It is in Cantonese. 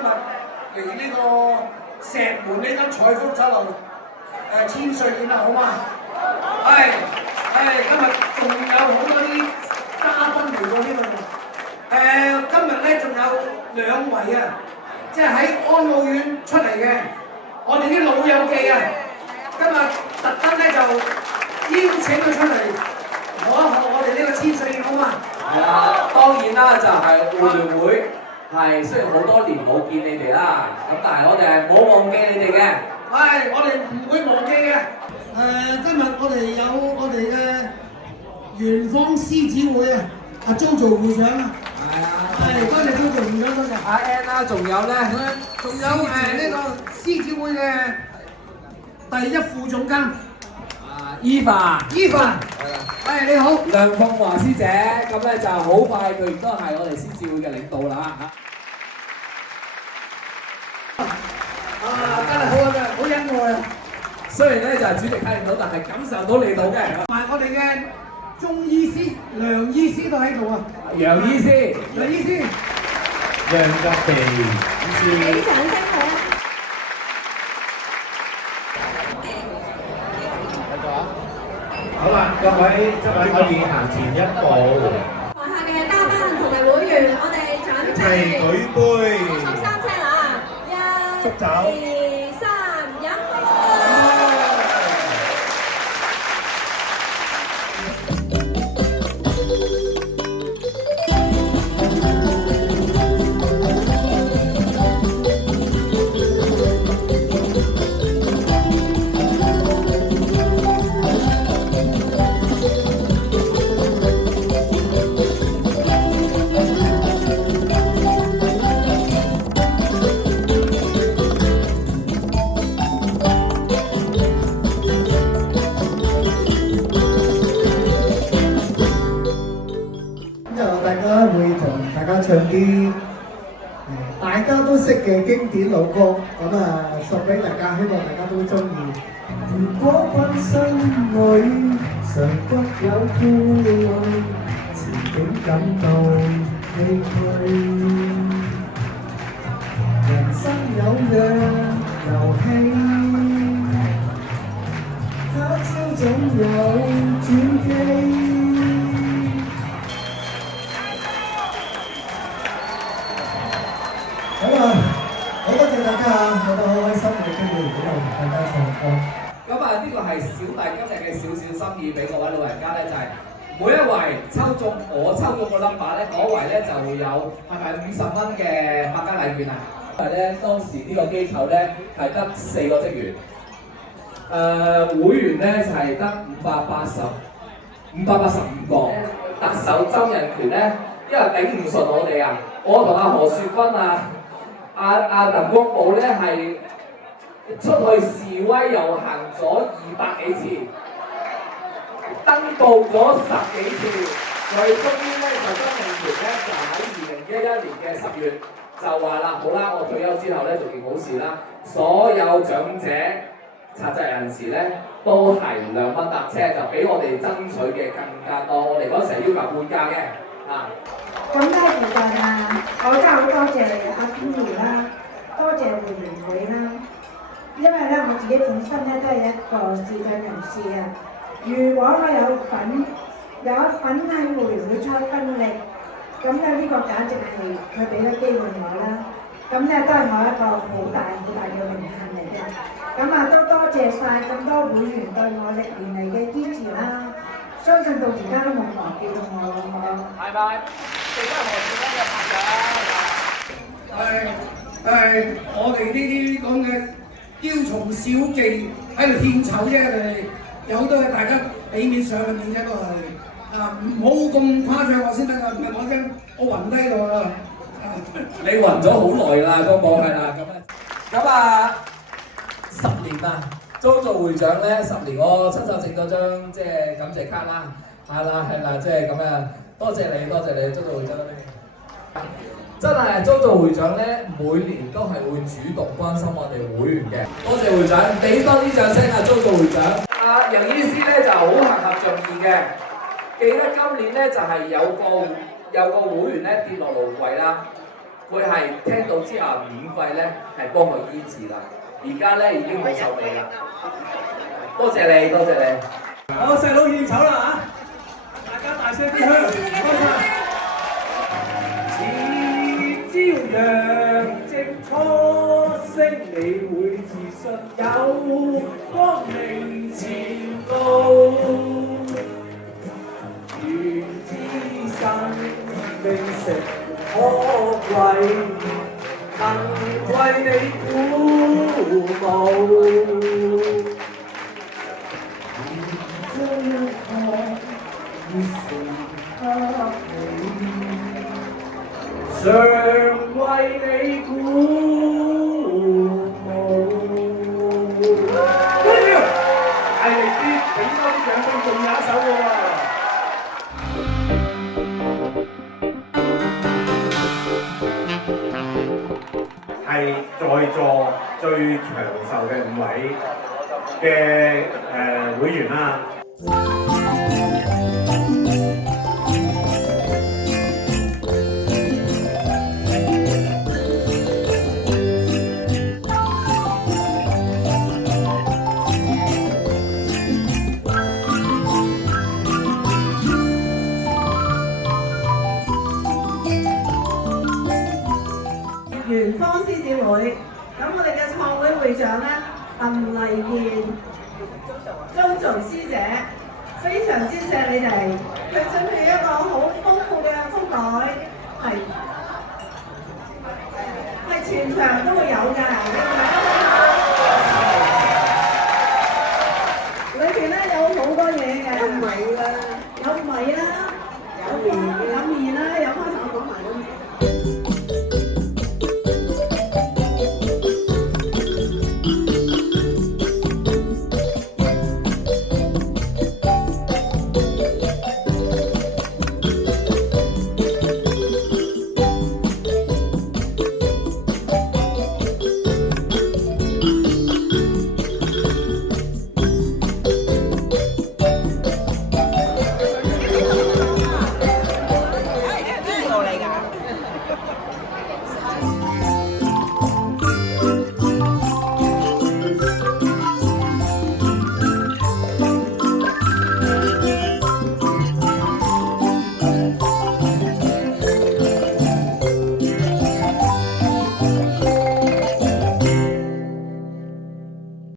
今日嚟呢個石門呢間彩福酒樓千歲宴啦，好嗎？今日仲有好多啲嘉賓嚟過呢度。今日咧仲有2位啊，即係喺安老院出嚟嘅，我哋啲老友記啊，今日特登咧就邀請佢出嚟學一學我哋呢個千歲宴，好嗎？係啦，當然啦，就係互聯會係雖然好多年冇見你哋啦，咁但係我哋係冇忘記你哋嘅。我哋唔會忘記嘅。今日我哋有我哋嘅元芳獅子會啊，阿 JoJo 會長啊。多謝 JoJo 會長，多謝。阿 Ann 啦，仲有咧，仲有呢個獅子會嘅第1副總監。Eva，係啦，你好，梁鳳華師姐，咁咧就好快佢亦都係我哋獅子會嘅領導啦真係好啊，真係好恩愛啊！雖然咧就係主席睇唔到，但係感受到你到嘅。同埋我哋嘅中醫師梁醫師都喺度啊，楊醫師，梁醫師，梁吉琪醫師，俾掌聲佢啊！好啦，各位可以行前一步，台下嘅嘉賓同埋會員，我哋準一齊舉備杯，送3車啦！祝酒1、2、3，飲！大家唱啲大家都識嘅經典老歌，咁送俾大家，希望大家都中意。如果關心裏常不有顧慮，前景感到唏噓。人生有樣遊戲，他朝總有轉機。好多謝大家啊！覺得好開心嘅機會俾我同大家唱歌。咁呢個係小弟今日嘅少少心意俾各位老人家咧，就係每一圍抽中我抽中個 number 咧，嗰圍咧就會有50蚊嘅百佳禮券啊！因為咧當時呢個機構咧係得4個職員，會員咧就係得585個。特首周仁權咧，因為頂唔順我哋啊，我同阿何雪君阿林光寶咧係出去示威遊行咗200幾次，登報咗10幾次，我哋終於咧就周仁權咧就喺2011年嘅10月就話啦，好啦，我退休之後咧做件好事啦，所有長者、殘疾人士咧都係2蚊搭車，就比我哋爭取嘅更加多。我哋嗰時要求半價嘅咁咧其實我真係好多謝阿 Kenny 啦，多謝會員會啦，因為咧我自己本身咧都係一個視障人士啊。如果我有份喺會員會出分力，咁咧呢個簡直係佢俾咗機會我啦。咁咧都係我一個好大嘅榮幸嚟嘅。咁都多謝晒咁多會員對我歷年嚟嘅支持啦。相信到而家都冇忘記到我。拜拜。記得何志斌嘅拍掌。我哋呢啲咁嘅雕蟲小技喺度獻醜啫，你有好多嘢大家俾面上嘅面啫，都係唔好咁誇張我先得㗎，唔係我驚我暈低咗啦。你暈咗好耐啦，個網係啦，咁10年啊，都做會長咧10年，我親手整咗張即係感謝卡啦，係啦，即係咁樣，多謝你，周做會長。真係周做會長咧，每年都係會主動關心我哋會員嘅，多謝會長，俾多啲掌聲啊！周做會長，楊醫師咧就好行俠仗義嘅，記得今年咧就係有個會員咧跌落路軌啦。會係聽到之後免費咧係幫佢醫治啦。而家咧已經冇手尾啦。多謝你，多謝你。好，細佬獻醜啦嚇，大家大聲啲香，多謝。似朝陽正初升，你會自信有光明前路。願知生命誠可貴，能為你鼓舞。常為你鼓舞。歡迎，大力啲，俾多啲掌聲，仲有一首喎。係在座最長壽嘅5位嘅會員啦。元芳獅子會，咁我哋嘅創會會長咧，鄧麗燕、JoJo師姐，非常之謝你哋，佢準備一個好豐富嘅福袋，係全場都會有㗎。